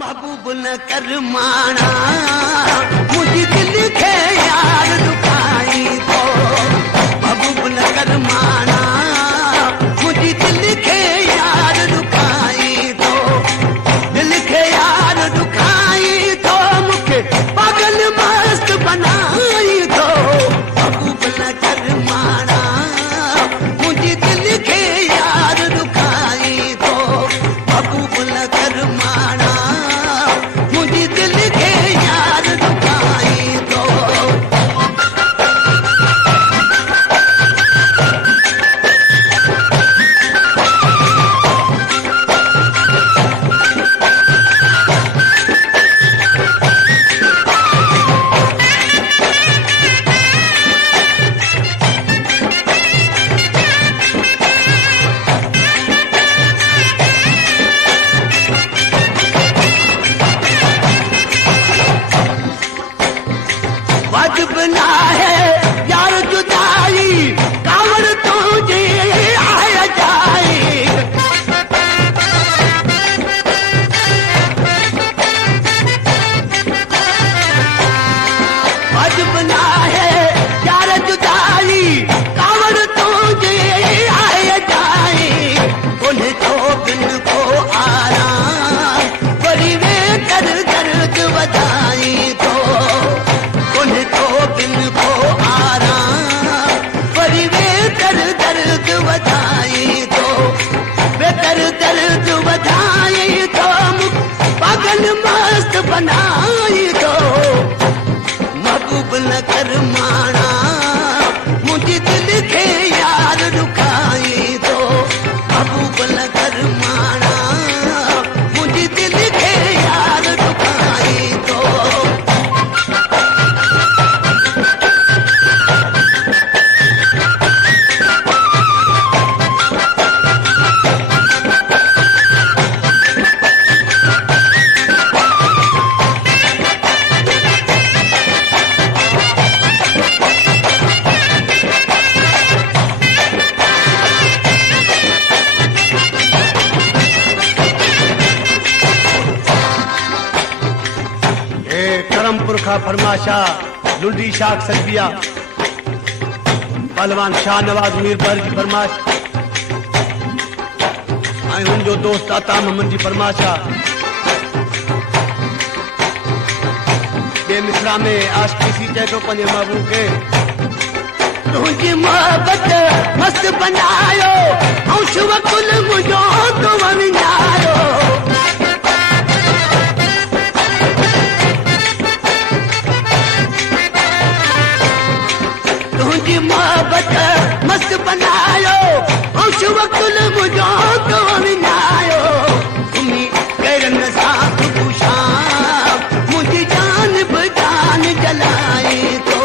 महबूब न कर माना मुझे दिल के यार दुखाई तो महबूब न कर माना मुझे दिल के यार दुखाई तो दिल के यार दुखाई तो मुझे पागल मस्त बनाई तो महबूब न कर माना मुझे दिल के यार दुखाई तो महबूब न कर माना मुझे दिल के यार दुखाई तो वाजिब ना है यार जुदाई कावड़ तुझे आया जाए वाजिब ना है यार जुदाई कावड़ तुझे आया जाए उन्हें तो बिन को आराम बड़ी वे कर दर्द बधाई तो उन्हें तो बिन को आराम बड़ी वे कर दर्द बधाई तो बेकर दर्द बधाई तो पागल मस्त बनाई तो महबूब न कर माना मुझे दिल के यार दुखाई तो महबूब न कर माना मुझे दिल के यार दुखाई तो करम पुरखा फरमाशा लुंडी शाख सलबिया पहलवान शाह नवाज मीर पर जी फरमाश ऐं हुन जो दोस्त आता मोहम्मद जी फरमाशा बे मिसरा में आशिकी चए थो पंहिंजे महबूब खे तुंहिंजी मोहबत मस्त बनायो ऐं शुभ कुल मुंहिंजो तो विञायो तुझी मोहब्बत मस्त बनायो ऐं शुभ कुल मुंहिंजो तो विञायो तुम्ही कहिड़न सां ख़ुशाम मुंहिंजी जान बि जान जलाई तो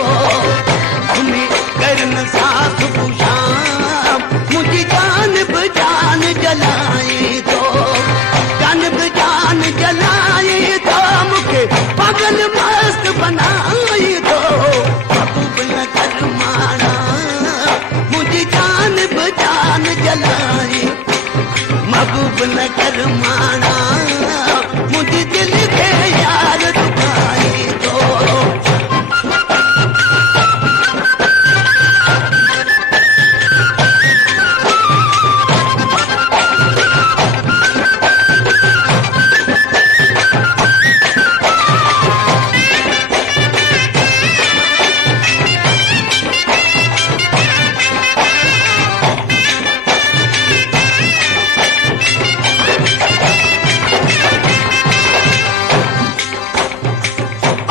तुम्ही कहिड़न सां ख़ुशाम मुंहिंजी जान बि जान जलाई तो जान बि जान जलाई तो मूंखे पागल मस्त बनाई तो महबूब न कर माना मुझे जान बजान जलाई महबूब न कर माना मुझे दिल के यार दुखाई तो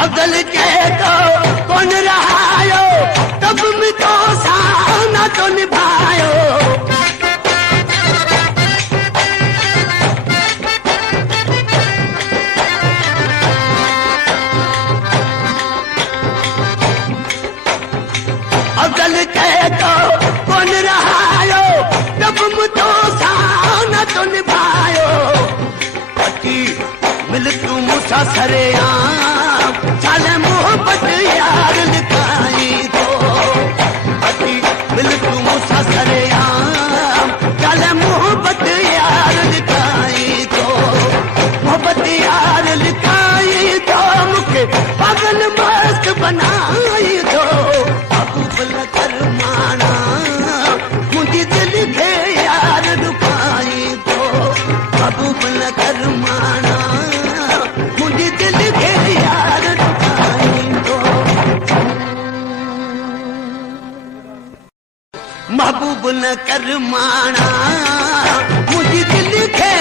अगल कह तो कौन रहायो तब में तो साना तो निभायो अगल कह तो कौन रहायो तब में तो साना तो निभायो पति मिल तू मुसा सरेआम चाले मोहब्बत यार लिखाई तो पति मिल तू मुसा सरेआम चाले मोहब्बत यार लिखाई तो मोहब्बत यार महबूब न कर माना मुझी दिल खे